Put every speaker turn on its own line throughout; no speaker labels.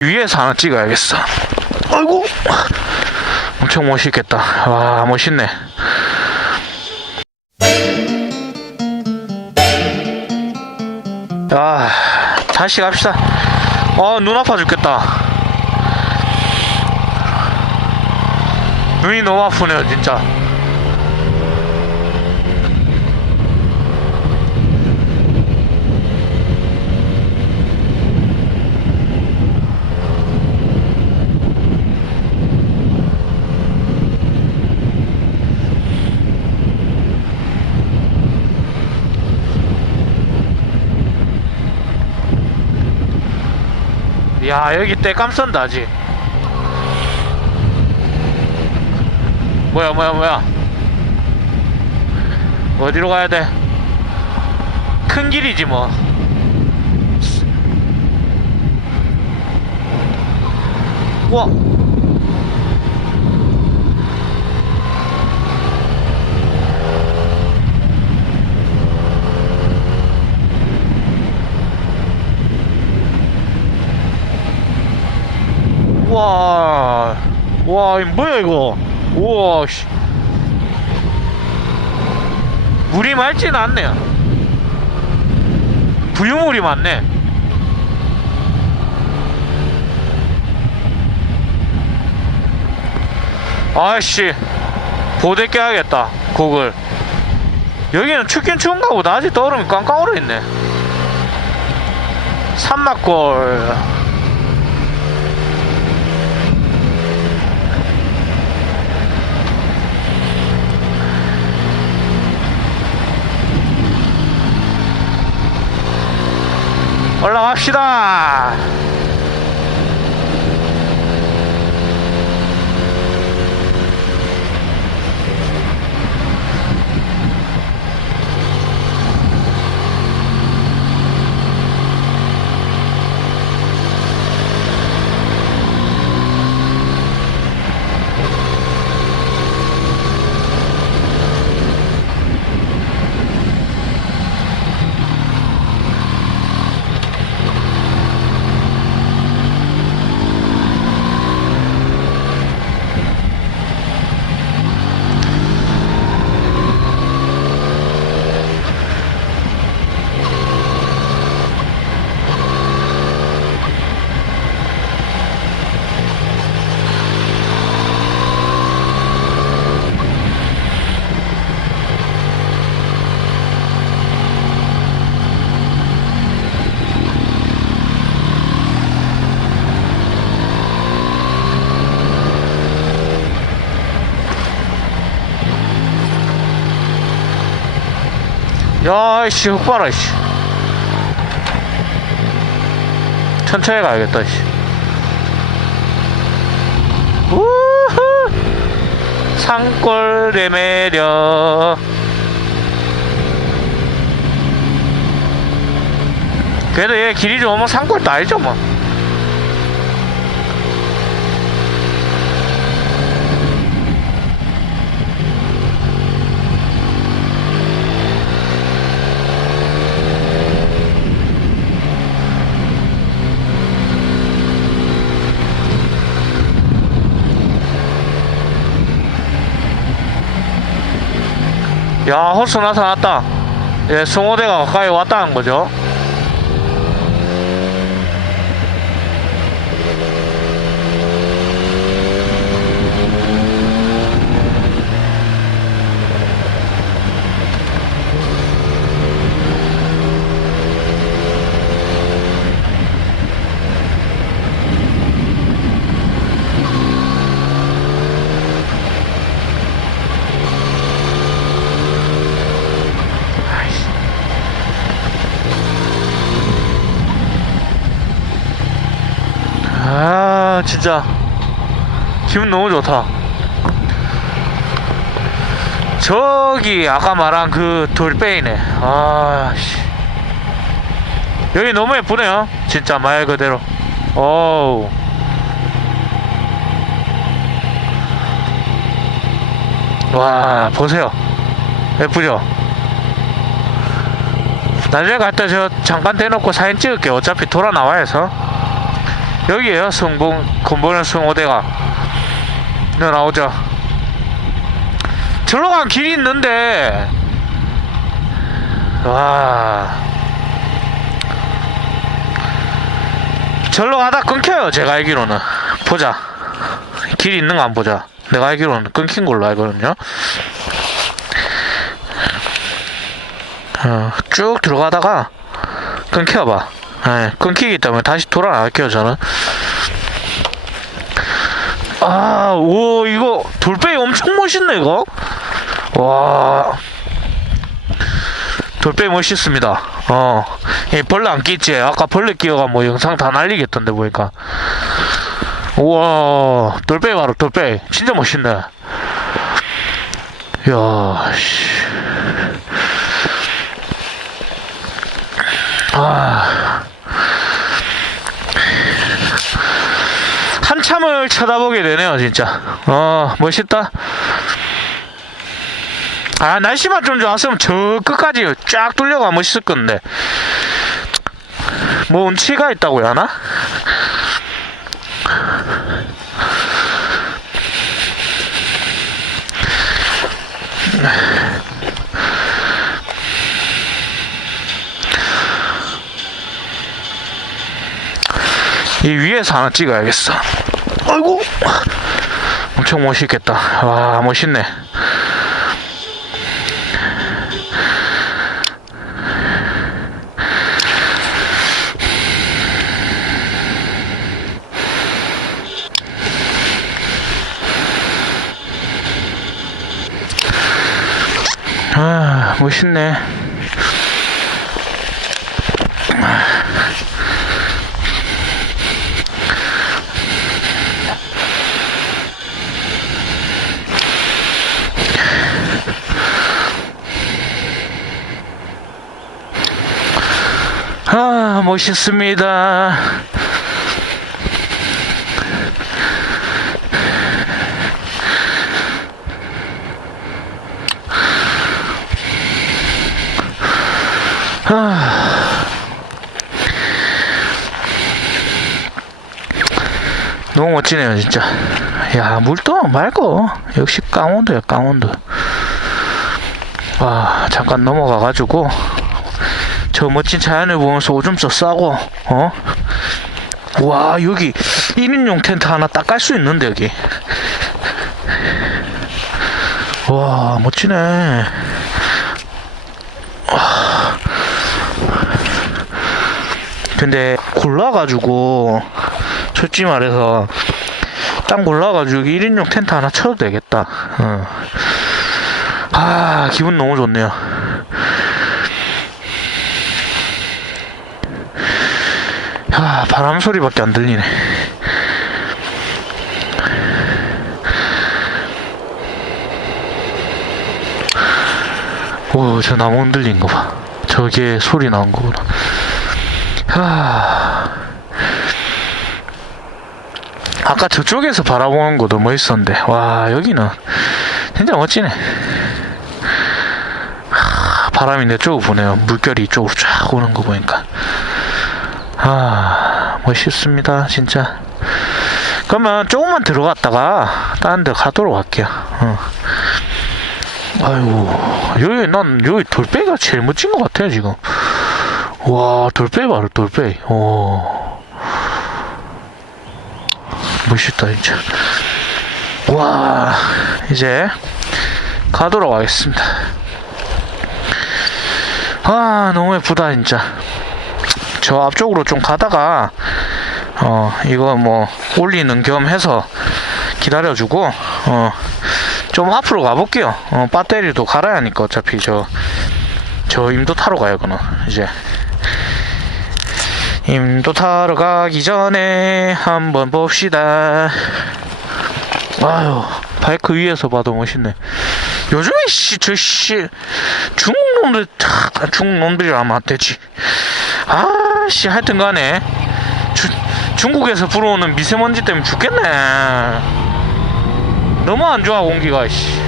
위에서 하나 찍어야겠어. 아이고. 엄청 멋있겠다. 와, 멋있네. 아, 다시 갑시다. 어, 눈 아파 죽겠다. 눈이 너무 아프네요, 진짜. 야, 여기 때감 쏜다, 아직. 뭐야, 뭐야, 뭐야. 어디로 가야 돼? 큰 길이지, 뭐. 우와. 우와. 와, 이 뭐야, 이거. 우와, 씨. 물이 맑진 않네요. 부유물이 많네. 아씨, 보대 껴야겠다, 곡을. 여기는 춥긴 추운가 보다. 아직도 얼음이 꽝꽝 얼어있네. 산막골. 올라갑시다. 야, 이씨, 흙 봐라, 씨. 천천히 가야겠다, 씨. 우후! 산골의 매력. 그래도 얘 길이 좋으면 산골도 알죠, 뭐. 야, 호수 나타났다. 예, 송호대가 가까이 왔다는 거죠. 아이씨. 아 진짜 기분 너무 좋다. 저기 아까 말한 그 돌베이네. 아씨. 여기 너무 예쁘네요. 진짜 말 그대로. 어우. 와 보세요. 예쁘죠? 나중에 갈때저 잠깐 대놓고 사진 찍을게요. 어차피 돌아 나와야 해서 여기에요. 성봉 건보는 성호대가. 네 나오죠. 절로 간 길이 있는데. 와. 절로 가다 끊겨요 제가 알기로는. 보자. 길이 있는 거 안 보자. 내가 알기로는 끊긴 걸로 알거든요. 어, 쭉 들어가다가 끊겨봐 예, 끊기기 때문에 다시 돌아갈게요 저는 아, 오, 이거 돌배기 엄청 멋있네, 이거. 와. 돌배기 멋있습니다. 어. 이 벌레 안 끼지? 아까 벌레 끼어가 뭐 영상 다 날리겠던데, 보니까. 우와, 돌배기 바로 돌배기. 진짜 멋있네. 이야, 씨. 아. 한참을 쳐다보게 되네요, 진짜. 어, 멋있다. 아, 날씨만 좀 좋았으면 저 끝까지 쫙 뚫려가 멋있을 건데. 뭐 운치가 있다고 해야 하나? 이 위에서 하나 찍어야겠어. 아이고, 엄청 멋있겠다. 와, 멋있네. 아, 멋있네. 아, 멋있습니다. 아. 너무 멋지네요, 진짜. 야, 물도 맑어. 역시 강원도야, 강원도. 와, 잠깐 넘어가가지고, 저 멋진 자연을 보면서 오줌 좀 싸고, 어? 와, 여기 1인용 텐트 하나 딱 깔 수 있는데, 여기. 와, 멋지네. 와. 근데 골라가지고, 솔직히 말해서, 딱 골라가지고 1인용 텐트 하나 쳐도 되겠다. 어. 아, 기분 너무 좋네요. 아, 바람 소리밖에 안 들리네. 오, 저 나무 흔들린 거 봐. 저게 소리 나온 거구나. 하... 아까 저쪽에서 바라보는 것도 멋있었는데, 와, 여기는 진짜 멋지네. 하, 바람이 내 쪽으로 부네요. 물결이 이쪽으로 쫙 오는 거 보니까. 아, 멋있습니다, 진짜. 그러면 조금만 들어갔다가 다른 데 가도록 할게요. 어. 아이고, 여기, 난 여기 돌배기가 제일 멋진 것 같아요, 지금. 와, 돌배기 바로 돌배기. 오. 멋있다, 진짜. 와, 이제 가도록 하겠습니다. 아, 너무 예쁘다, 진짜. 저 앞쪽으로 좀 가다가 어 이거 뭐 올리는 겸 해서 기다려주고 어 좀 앞으로 가볼게요. 어 배터리도 갈아야 하니까 어차피 저 저 임도 타러 가요 그는. 이제. 임도 타러 가기 전에 한번 봅시다. 아유 바이크 위에서 봐도 멋있네. 요즘에 씨저씨 중국 놈들 아, 중국 놈들이라면 안 되지 아씨 하여튼 간에 주, 중국에서 불어오는 미세먼지 때문에 죽겠네 너무 안 좋아 공기가 씨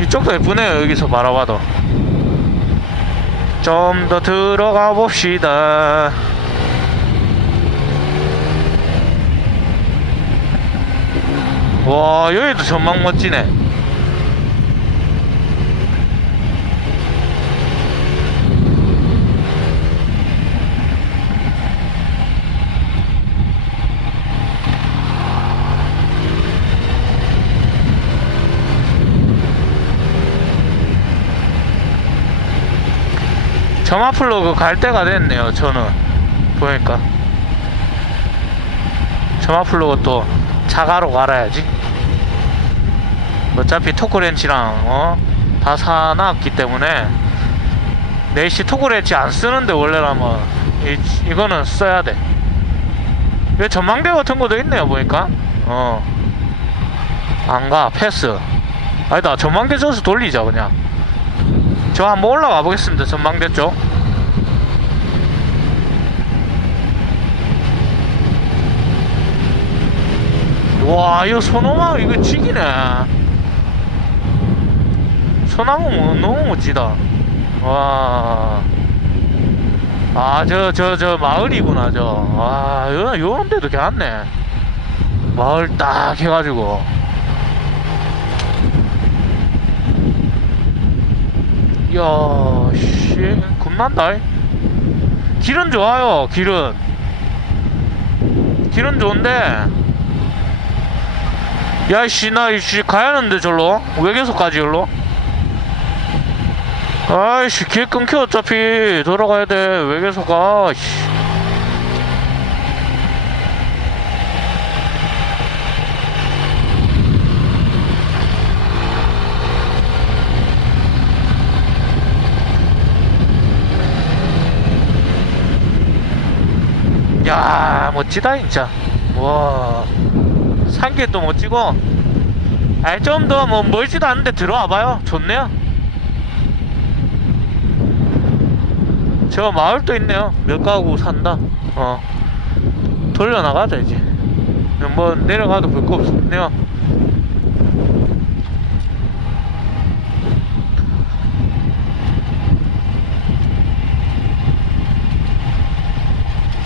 이쪽도 예쁘네요 여기서 바라봐도 좀 더 들어가 봅시다. 와, 여기도 전망 멋지네. 점화플러그 갈 때가 됐네요, 저는. 보니까. 점화플러그 또 자가로 갈아야지. 어차피 토크렌치랑, 어? 다 사놨기 때문에. 네이시 토크렌치 안 쓰는데, 원래라면. 이, 이거는 써야 돼. 왜 전망대 같은 것도 있네요, 보니까. 어. 안 가, 패스. 아니다, 전망대 줘서 돌리자, 그냥. 저 한번 올라가 보겠습니다. 전망대 쪽. 와, 이거 소나무 이거 죽이네. 소나무 뭐- 너무 멋지다. 와. 아, 저, 저, 저 마을이구나, 저. 와, 요, 요런 데도 괜찮네. 마을 딱 해가지고. 야, 씨, 겁난다. 길은 좋아요, 길은. 길은 좋은데. 야, 씨, 나, 이씨, 가야 하는데, 절로. 외계소까지, 절로. 아이씨, 길 끊겨, 어차피. 돌아가야 돼, 외계소가, 씨. 야 멋지다 진짜. 와 산길도 멋지고 아이 좀더 뭐 멀지도 않은데 들어와 봐요. 좋네요. 저 마을도 있네요. 몇 가구 산다. 어. 돌려나가자 이제. 뭐 내려가도 볼 거 없네요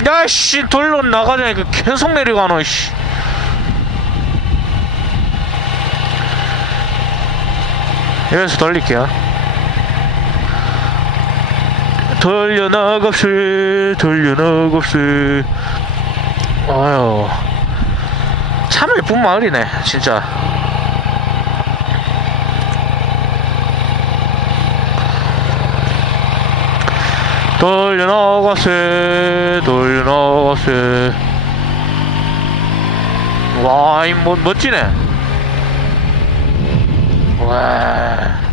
야씨 돌려 나가자니까 계속 내려가노 씨. 여기서 돌릴게요. 돌려나갑시 돌려나갑시 아유. 참 예쁜 마을이네 진짜 돌려나갔세 돌려나갔세 와이 뭐 멋지네. 와